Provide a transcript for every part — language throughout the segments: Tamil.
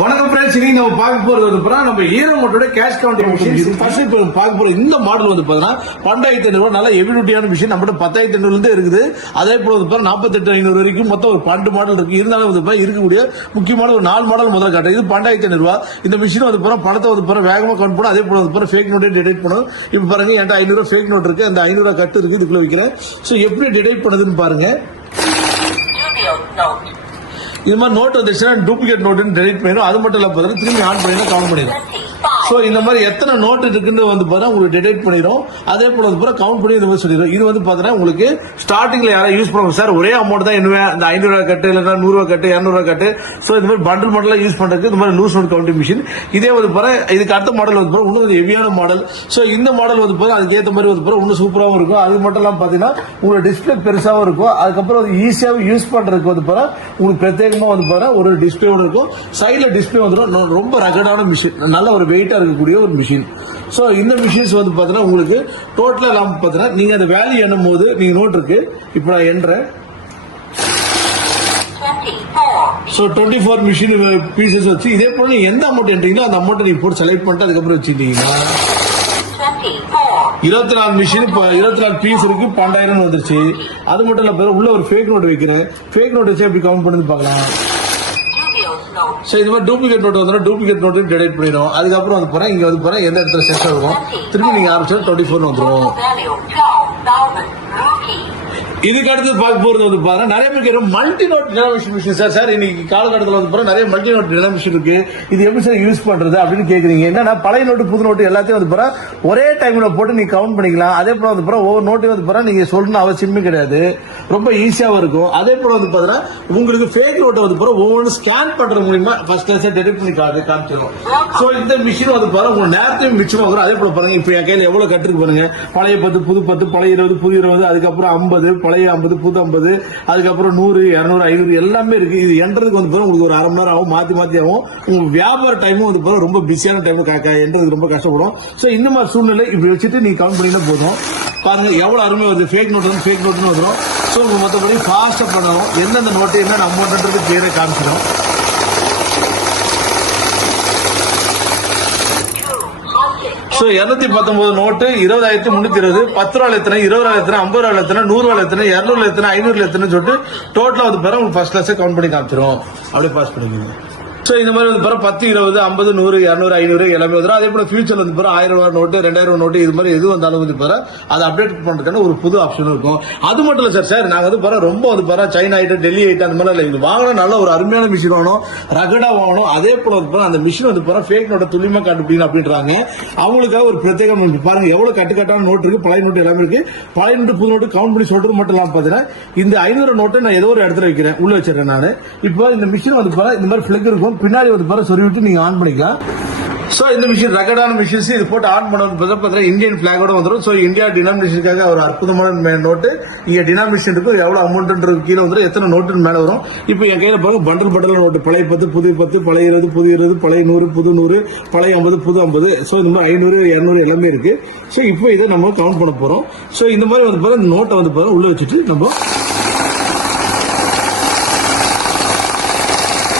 வணக்கம் ஃப்ரெண்ட்ஸ், இன்னைக்கு நம்ம பார்க்க போறது வந்து நம்ம ஈரமோட்டோட கேஷ் கவுண்டிங் மிஷின். ஃபர்ஸ்ட் இப்போ பார்க்க போற இந்த மாடல் வந்து பார்த்தீங்கன்னா 2500 நல்ல ஹெவிடியான மிஷின். நம்மகிட்ட 10500 இருந்து இருக்குது. அதே போல வந்து 48500 வரைக்கும் மொத்தம் ஒரு 12 மாடல் இருக்கு. இருந்தாலும் வந்து இருக்கக்கூடிய முக்கியமான ஒரு 4 மாடல் முதல்ல காட்டுது. இது 2500 இந்த மிஷின் வந்து பணத்தை வந்து வேகமா கவுண்ட் பண்ணும். அதே போல வந்து ஃபேக் நோட்டை டிடெக்ட் பண்ணும். இப்போ பாருங்க, என்கிட்ட 500 ஃபேக் நோட் இருக்கு, அந்த 500 கட்டு இருக்கு, இதுக்குள்ள வைக்கிறேன். ஸோ எப்படி டிடெக்ட் பண்ணுதுன்னு பாருங்க. இது மாதிரி நோட் வந்துச்சுன்னா டூப்ளிகேட் நோட்டுன்னு டெலிட் பண்ணிடும். அது மட்டும் இல்ல பார்த்தீங்கன்னா திரும்பி ஆன் பண்ணி கவுண்ட் பண்ணிடும். ஸோ இந்த மாதிரி எத்தனை நோட் இருக்குன்னு வந்து பார்த்தா உங்களுக்கு டிடெக்ட் பண்ணிடும். அதே போல வந்து கவுண்ட் பண்ணி இந்த மாதிரி சொல்லிடும். இது வந்து பார்த்தீங்கன்னா உங்களுக்கு ஸ்டார்டிங்ல யாராவது யூஸ் பண்ணுவோம் சார், ஒரே அமௌண்ட் தான் என்னவேன், இந்த 500 கட்டு இல்லைன்னா 100 கட்டு 200 கட்டு. ஸோ இந்த மாதிரி பண்டில் மாடலாம் யூஸ் பண்றதுக்கு இந்த மாதிரி லூஸ் நோட் கவுண்டிங் மிஷின். இதே வந்து இதுக்கு அடுத்த மாடல் வந்து இன்னும் கொஞ்சம் ஹெவியான மாடல். ஸோ இந்த மாடல் வந்து அதுக்கு ஏற்ற மாதிரி வந்து இன்னும் சூப்பராகவும் இருக்கும். அது மட்டும் இல்லாமல் பார்த்தீங்கன்னா உங்களுக்கு டிஸ்பிளே பெருசாகவும் இருக்கும். அதுக்கப்புறம் ஈஸியாக யூஸ் பண்றதுக்கு வந்து உங்களுக்கு பிரத்யேகமாக வந்து ஒரு டிஸ்பிளேவோட இருக்கும். சைட்ல டிஸ்பிளே வந்துடும். ரொம்ப ரகடான மிஷின், நல்ல ஒரு வெயிட்டா இருக்கக்கூடிய ஒரு மிஷின். சோ இந்த மிஷின்ஸ் வந்து பாத்தீங்கன்னா உங்களுக்கு டோட்டலா எல்லாம் பாத்தீங்கன்னா நீங்க அந்த வேல்யூ எண்ணும் போது நீங்க நோட் இருக்கு. இப்ப நான் எண்றேன். சோ 24 மிஷின் பீசஸ் வச்சு இதே போல நீங்க எந்த அமௌண்ட் எண்றீங்களோ அந்த அமௌண்ட் நீங்க போட்டு செலக்ட் பண்ணிட்டு அதுக்கப்புறம் வச்சுட்டீங்கன்னா 24 மிஷின் 24 பீஸ் இருக்கு, 12,000 வந்துருச்சு. அது மட்டும் இல்ல உள்ள ஒரு ஃபேக் நோட் வைக்கிறேன். ஃபேக் நோட் வச்சு எப்படி கவுண்ட் பண்ணி பார்க்கலாம். சோ இது மாதிரி டூப்ளிகேட் நோட் வந்து டூப்ளிகேட் நோட் டிடெக்ட் பண்ணிடும். அதுக்கப்புறம் வந்து போறேன், இங்க வந்து போறேன், எந்த இடத்துல செட் இருக்கும், திரும்பி நீங்க ஆரம்பிச்சா 24 வந்துடும். இதுக்கு அடுத்து பார்க்க போறது வந்து பாருங்க, நிறைய பேருக்கு multi note denomination machine. Sir இன்னைக்கு காலகட்டத்தில் வந்து நிறைய மல்டி நோட் டினாமினேஷன் இருக்கு, இது எப்படி சார் யூஸ் பண்றது அப்படின்னு கேக்குறீங்க. என்னன்னா பழைய நோட்டு புது நோட்டு எல்லாத்தையும் வந்து ஒரே டைம்ல போட்டு நீங்க கவுண்ட் பண்ணிக்கலாம். அதே போல வந்து ஒவ்வொரு நோட்டையும் வந்து நீங்க சொல்லணும் அவசியமே கிடையாது, ரொம்ப ஈஸியாவும் இருக்கும். அதே போல வந்து பாத்தீங்கன்னா உங்களுக்கு ஃபேக் நோட்டை வந்து ஒவ்வொரு ஸ்கேன் பண்றது மூலியமா ஃபர்ஸ்ட் கிளாஸ் டெலிட் பண்ணி காமிச்சிடும். சோ இந்த மிஷின் வந்து உங்க நேரத்தையும் மிச்சமாகும். அதே போல பாருங்க, இப்ப என் கையில எவ்வளவு கட்டுருக்கு பாருங்க. பழைய 10, புது 10, பழைய 20, புது 20, அதுக்கப்புறம் 50, பழைய 50, புது 50, அதுக்கப்புறம் 100, 200, 500 எல்லாமே இருக்கு. இது என்றதுக்கு வந்து உங்களுக்கு ஒரு அரை மணி நேரம் ஆகும், மாத்தி ஆகும். உங்க வியாபார டைமும் வந்து ரொம்ப பிஸியான டைம் என்றதுக்கு ரொம்ப கஷ்டப்படும். சோ இந்த மாதிரி சூழ்நிலை இப்படி வச்சுட்டு நீங்க கவுண்ட் பண்ணினா போதும். பாருங்க எவ்வளவு அருமையா வருது. ஃபேக் நோட் வந்து ஃபேக் நோட்னு வந்துடும். சோ உங்க மற்றபடி ஃபாஸ்டா பண்ணணும். எந்தெந்த நோட்டு என்ன அமௌண்ட்ன்றது கிளியரா காமிச்சிடும். சோ 219 நோட்டு 20,320, 10 ரூபாய் எத்தனை, 20 ரூபாய் எத்தனை, 50 ரூபாய் எத்தனை, 100 ரூபாய் எத்தனை, 200 எத்தனை, 500 எத்தனை சொல்லிட்டு டோட்டலா வந்து உங்களுக்கு ஃபர்ஸ்ட் கிளாஸ் கவுண்ட் பண்ணி காமிச்சிரும். அப்படியே பாஸ் பண்ணிக்கோங்க. சோ இந்த மாதிரி வந்து 10, 20, 50, 100, 200, 500 எல்லாமே வந்துடும். அதே போல ஃபியூச்சர்ல வந்து 1000 ரூபாய் நோட்டு, 2000 ரூபாய் நோட்டு, இது மாதிரி எது வந்தாலும் வந்து அதை அப்டேட் பண்றதுக்கான ஒரு புது ஆப்ஷன் இருக்கும். அது மட்டும் இல்ல சார் நாங்க வந்து ரொம்ப வந்து சைனா ஐட்டம், டெல்லி ஐட்டம் அந்த மாதிரி இல்ல, வாங்கினா நல்ல ஒரு அருமையான மிஷின் வாங்கணும், ரகடா வாங்கணும். அதே போல வந்து அந்த மிஷின் வந்து ஃபேக் நோட்டை துல்லியமா கண்டுபிடிக்கணும் அப்படின்றாங்க. அவங்களுக்காக ஒரு பிரத்யேகம் பாருங்க, எவ்வளவு கட்டுக்கட்டான நோட் இருக்கு, பழைய நோட்டு எல்லாமே இருக்கு. பழைய நோட்டு புது நோட்டு கவுண்ட் பண்ணி சொல்றது மட்டும் இல்லாம பாத்தீங்கன்னா இந்த 500 நோட்டு நான் ஏதோ ஒரு இடத்துல வைக்கிறேன், உள்ள வச்சிருக்கேன் நான். இப்போ இந்த மிஷின் வந்து இந்த மாதிரி பிளக் இருக்கும், பின்னாடி வந்து விட்டு நீங்க ஆன் பண்ணிக்கலாம். சோ இந்த மிஷின் ரகடான மிஷின்ஸ். இது போட்டு ஆன் பண்ண இந்தியன் பிளாகோட வந்துடும். சோ இந்தியா டினாமினேஷனுக்காக ஒரு அற்புதமான நோட்டு. இங்க டினாமினேஷன் இருக்கும், எவ்வளவு அமௌண்ட் கீழே வந்துடும், எத்தனை நோட்டு மேல வரும். இப்போ என் கையில பாருங்க பண்டல் நோட்டு. பழைய 10, புது 10, பழைய 20, புது 20, பழைய 100, புது 100, பழைய 50, புது 50. சோ இந்த மாதிரி 500, 200 எல்லாமே இருக்கு. சோ இப்போ இதை நம்ம கவுண்ட் பண்ண போறோம். சோ இந்த மாதிரி வந்து இந்த நோட்டை வந்து உள்ள வச்சுட்டு நம்ம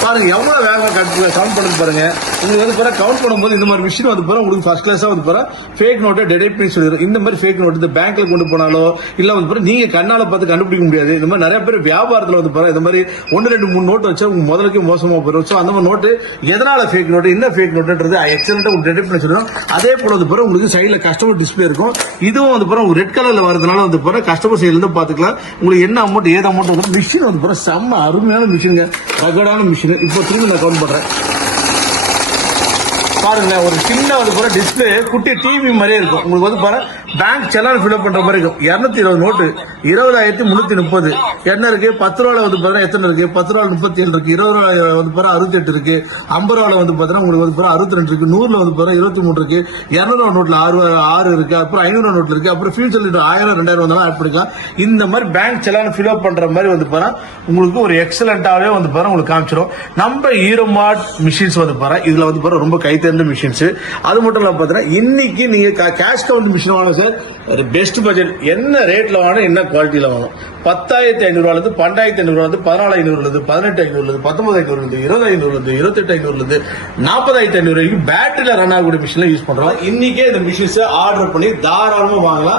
பாருங்க எவ்வளவு வேகமா கவுண்ட் பண்ணி பாருங்க. உங்களுக்கு வந்து கவுண்ட் பண்ணும்போது இந்த மாதிரி மிஷின் வந்து உங்களுக்கு ஃபர்ஸ்ட் கிளாஸா வந்து ஃபேக் நோட்டை டிடெக்ட் பண்ணி சொல்லிடும். இந்த மாதிரி ஃபேக் நோட் இந்த பேங்க்ல கொண்டு போனாலோ இல்ல வந்து நீங்க கண்ணால பார்த்து கண்டுபிடிக்க முடியாது. இந்த மாதிரி நிறைய பேர் வியாபாரத்துல வந்து இந்த மாதிரி 1, 2, 3 நோட்டு வச்சா உங்க முதலுக்கு மோசமா போயிடும். சோ அந்த மாதிரி நோட்டு எதனால ஃபேக் நோட்டு, என்ன ஃபேக் நோட்டுன்றது எக்ஸலண்டா டிடெக்ட் பண்ணி சொல்லிடும். அதே போல வந்து உங்களுக்கு சைட்ல கஸ்டமர் டிஸ்பிளே இருக்கும். இதுவும் வந்து ரெட் கலர்ல வரதுனால வந்து கஸ்டமர் சைட்ல இருந்து பாத்துக்கலாம் உங்களுக்கு என்ன அமௌண்ட் ஏது அமௌண்ட் வந்து. மிஷின் வந்து செம்ம அருமையான மிஷினுங்க, ரகடான மிஷின். இப்போ திரும்பி நான் கவுண்ட் பண்றேன். பாருங்க ஒரு சின்ன வந்து டிஸ்பிளே குட்டி டிவி மாதிரியே இருக்கும். உங்களுக்கு வந்து பேங்க் செலான் ஃபில் பண்ற மாதிரி இருக்கும். 220 நோட்டு 20,330 என்ன இருக்கு. 10 ரூபாய் வந்து எத்தனை இருக்கு, 10 ரூபாய் 37 இருக்கு, 20 ரூபாய் வந்து 68 இருக்கு, 50 ரூபாய் வந்து உங்களுக்கு வந்து 62 இருக்கு, 100ல வந்து 23 இருக்கு, 200 ரூபாய் நோட்ல 6 இருக்கு, அப்புறம் 500 நோட்ல இருக்கு, அப்புறம் ஃபியூச்சர்ல 1000, 2000 வந்தாலும் ஆட் பண்ணிக்கலாம். இந்த மாதிரி பேங்க் செலான் ஃபில் பண்ற மாதிரி வந்து உங்களுக்கு ஒரு எக்ஸலண்டாவே வந்து உங்களுக்கு காமிச்சிடும். நம்ம ஈரோமார்ட் மிஷின்ஸ் வந்து இதுல வந்து ரொம்ப கைத்தேர்ந்த 2 மிஷின்ஸ். அது மட்டும் இல்லாம பாத்தீங்கன்னா இன்னைக்கு நீங்க கேஷ் கவுண்ட் மிஷின் வாங்க சார், ஒரு பெஸ்ட் பட்ஜெட் என்ன ரேட்ல வாங்கணும், என்ன குவாலிட்டியில வாங்கணும். 10,500 12,500 14,500 18,500 19,500 20,500 28,500 40,500 வரைக்கும் பேட்டரியில ரன் ஆகக்கூடிய மிஷின்ல யூஸ் பண்றோம். இன்னைக்கே இந்த மிஷின்ஸ் ஆர்டர் பண்ணி தாராளமா வாங்கலாம்.